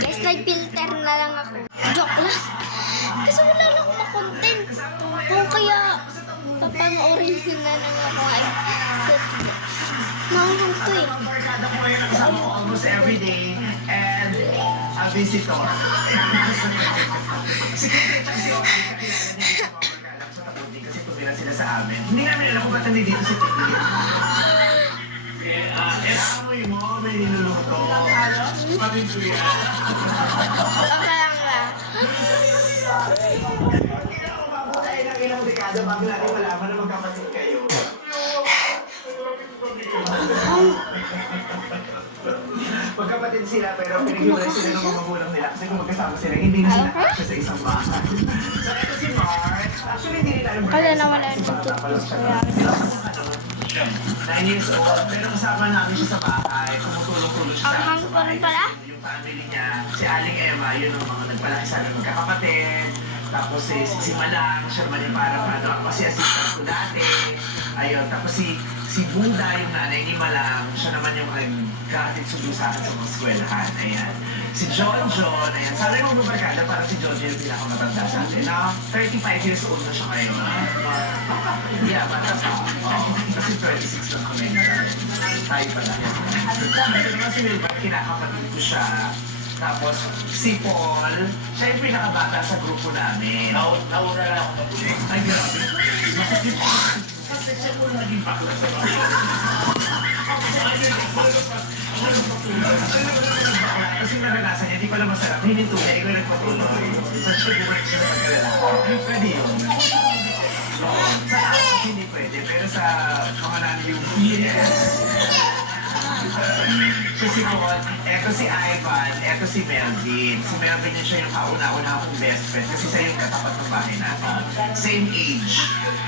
Guys, nag-filter na lang ako. Joke lang. Kasi wala lang akong content. Kung kaya papanoorin ko na lang ako ay nakakang to eh. Barkada ko ngayon ang kasama ko almost every day and a visitor. Si Kate at si Oki, kakilala niya dito mga barkada ko sa Tabuti kasi tumira sila sa amin. Hindi namin alam kung ba't nandito si Kate. Amoy mo, may niluluto. Pabintuya. Okay lang lang. Kaya kung bago tayo ng ilang dekada bago natin malaman na magkapatid kayo. Magkapatid sila pero pinag-iwalay sila ng mga magulang nila kasi kung magkasama sila, hindi na sila kasya sa isang bahay. So ito si Mark. Actually, hindi rin alam Kaya naman na si Bata pa lang siya. 9 years old. Pero kasama namin siya sa bahay. Tumutulong-tulong siya Ang sa hanggang bahay. pala? Yung family niya, si Aling Emma, yun ang mga nagpalaki sa amin magkakapatid. Tapos si Malang, siya naman yung parang ano, ako kasi assistant ko dati. Ayun, tapos si Buda, yung nanay ni Malang, siya naman yung nagkakatid sundo sa akin sa mga eskwelahan. Ayan. Si John, ayan. Sana yung magbabarkada, parang si John yung pinakamatanda sa atin. Na 35 years old na siya ngayon. Yeah, bata pa. Kasi 26 lang kami. Tayo pala. Ito naman si Wilbur, kinakapatid ko siya. Tapos si Paul, siya yung pinakabata sa grupo namin. Nauna lang ako na ay, grabe. Kasi siya po naging bakla sa bahay. Kasi naranasan niya, hindi pala masarap. Hininto niya, ikaw nagpatuloy. Sa siya buwan siya na magkalala. Pwede yun. Sa akin, hindi pwede. Pero sa mga namin yung yes. So si Paul, eto si Ivan, eto si Melvin. Si Melvin yun siya yung kauna-una akong best friend kasi siya yung katapat ng bahay natin. Same age.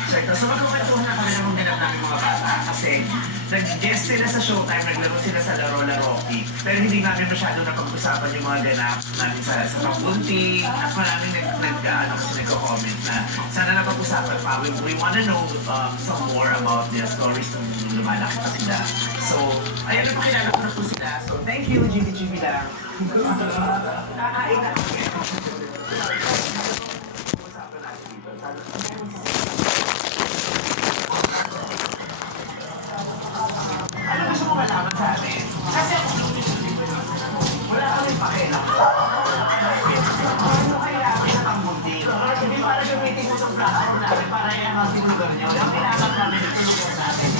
So ito, so magkakwentuhan na kami ng mga ganap namin mga bata kasi nag-guest sila sa Showtime, naglaro sila sa Laro Rocky. Pero hindi namin masyado napag-usapan yung mga ganap namin sa Pabunting. At maraming nagko-comment na sana napag-usapan pa. We wanna know some more about their stories nung lumalaki pa sila. So, ayun, napakilala ko na po sila. So, thank you, GB lang. Kakain na. Usapan natin dito. Ano gusto mo malaman sa amin? Kasi wala kami pakialam. Ano kailangan na ang bunting? Hindi para gamitin mo itong platform namin para yan ang tinulugan niyo. Ang kailangan namin ang tulugan natin.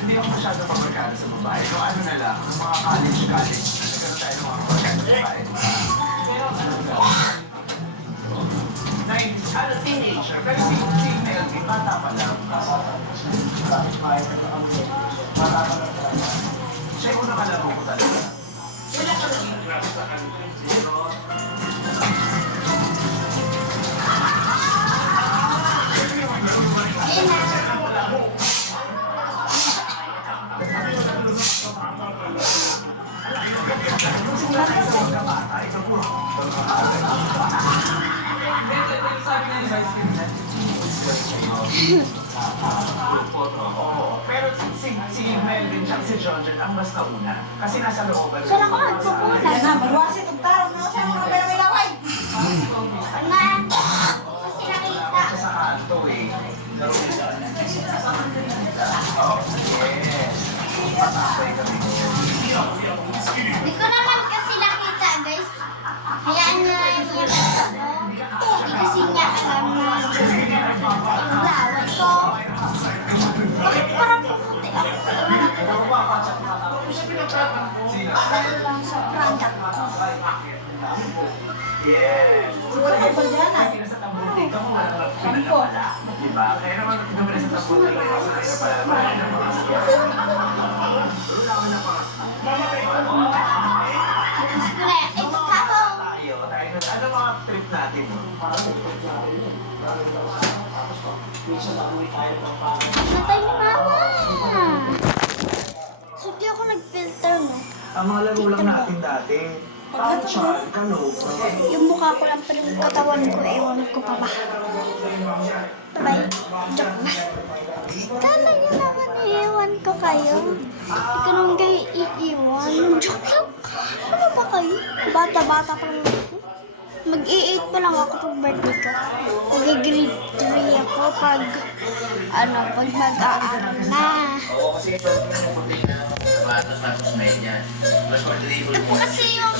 Hindi ako masyado pamarkada sa babae. So ano na lang, ng mga college. Nagkaroon tayo ng mga pamarkada sa babae. Pero ano na, teenager. Pero si Melvin, bata pa lang. Siya yung unang kalaro ko talaga. Wala ka lang yung grasp sa kanila. Pero si Melvin at si John ang mas nauna. Kasi nasa looban. Saan ako nagpupunan? Yan na, magwasit ang tarong na sa mga kamerang ilaway. Ano? Kasi nakita. Siya sa kanto eh. Oh, yes. Patapay kami. Hindi ko naman kasi nakita, guys. Hayaan nyo lang yung kasi nga alam na yung lawat ko. Bakit parang pumunti ako? Lalo lang sa product ko. Yes. Wala ka ba dyan ah? Sa tambutin ka mo, wala ka pinagawala. Diba? Kaya naman, naman sa tambutin ka, wala na mga Gusto ko na yan. Ito ka mo. Ano mga trip natin mo? Natay ni mama. So, di ako nag-filter, no? Ang mga laro lang natin dati. Panchan, kano. Yung mukha ko lang, pero yung katawan ko, ewan ko pa ba. Bye-bye. Joke ba? Kala niyo naman, ewan iiwan ko kayo. Hindi ko naman kayo iiwan. Joke lang. Ano ba kayo? Bata-bata pa lang ako. Mag-i-8 pa lang ako pag birthday ko. Mag-grade 3 ako pag mag-aaral na. Oo, kasi ito puti na tapos media. Mas mag-dribble Ito po kasi yung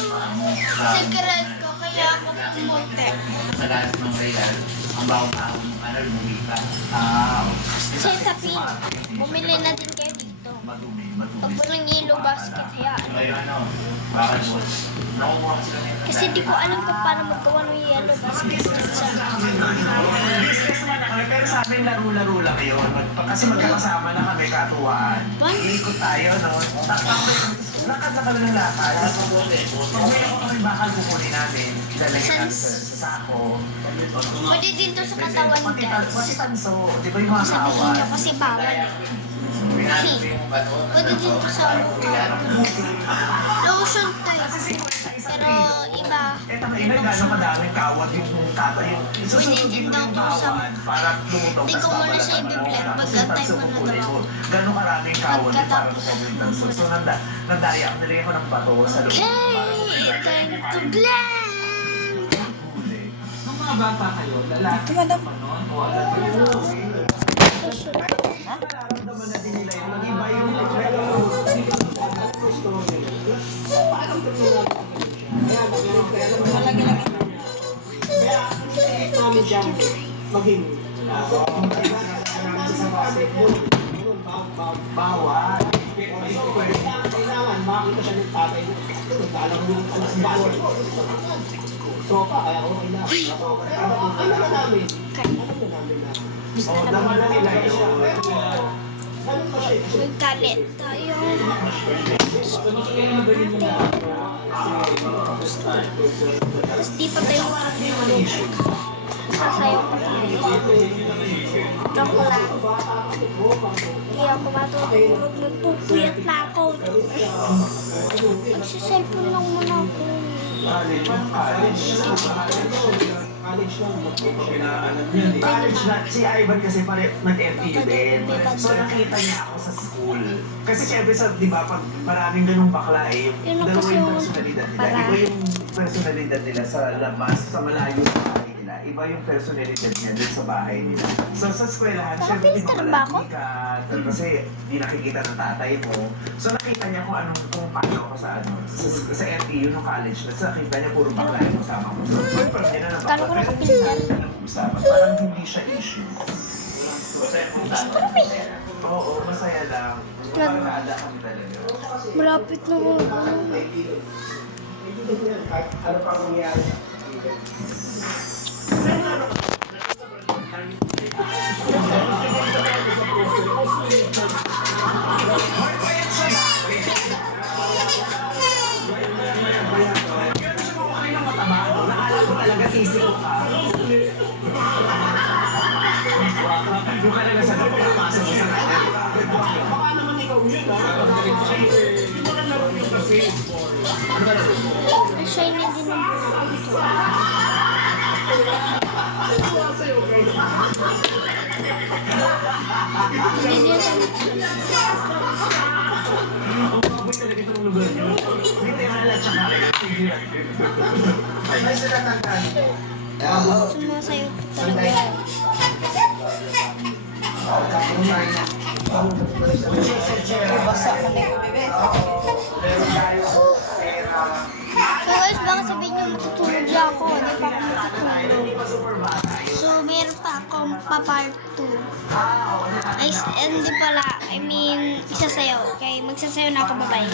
secret ko, kaya ako pumunti. sa lahat ng regal, ang bawang lumita. Sa tapin, bumili na din kayo dito. Madumi. Pag walang yellow basket, hayaan. Ngayon bakal mo. Nakukuha sila nila. Kasi di ko alam kung paano maggawa ng yellow basket sa Business man na kami, pero sa amin laro-laro lang yun. Kasi magkakasama na kami katuwaan. Iikot tayo, no? Lakad na kami ng lakad. Pag may ako kami bakal kukunin namin, ilalagay namin sa sako. Pwede din to sa katawan, guys. Pati tanso, di ba yung mga Sabihin kawan? nyo kasi bawal. Pwede din to sa mukha. Lotion to eh. Pero iba. Eto na ina, gano'ng kadaming kawad yung tata yung Pwede daw yung to sa- kawan para lumutaw Hindi ko muna siya i-blend. Pag-antay mo na daw ako. Gano'ng karaming kawad yung para Pagkatapos. lumutaw yung tanso. So nandaya ako, nilagay ko ng bato sa loob. Okay, time to blend! Nung mga bata kayo, lalaki pa noon o alam mo, nararamdaman na din nila yung iba yung maging bawal. kailangan makita siya ng tatay mo. Alam mo yung alas bawal. Tropa, kaya okay na. Ano na namin? Ano na namin na? O, naman na nila yun. Ano pa siya? Magkalit tayo. Tapos di pa tayo makatulog. Sasayaw pa tayo. Joke lang. Hindi ako matutulog. Nagpupuyat na ako. Magsiselfon lang muna ako. College na, si Ivan kasi pare nag-FE din. So nakita niya ako sa school. Kasi syempre sa, di ba, pag maraming ganung bakla eh, Yun ang dalawa kasi yung yung personalidad nila. para- Iba yung personalidad nila sa labas, sa malayo sa bahay nila. Iba yung personalidad niya dun sa bahay nila. So sa eskwelahan, syempre di Pinster ba ako? mamalaki ka. Kasi di nakikita ng tatay mo. So nakita niya kung paano ako sa sa FEU ng college. So nakita niya puro bakla yung kasama ko. So confirm niya na na Kala ko bakla. nakapintal. Usapan. Parang hindi siya issue. Oo, masaya lang. Magkakada kami talaga. Malapit na ako. Ano pa mangyari? Talaga sisiko ka. Yung ka naman sa loob, papasok mo sa kanya. Baka naman ikaw yun, ha? Hindi mo naglaro yun kasi. Ang shiny din ng buhok ko. Hindi din sa Ang baboy talaga itong lugar niyo. Literal at saka figure. Ay, sila tangkan. sumasayo ko talaga. Basa ka na yung bebe. So guys, baka sabihin nyo matutulog lang ako. Hindi pa ako matutulog. So meron pa akong pa-part 2. Ay, hindi pala. I mean, isasayaw. Okay, magsasayaw na ako. Bye-bye.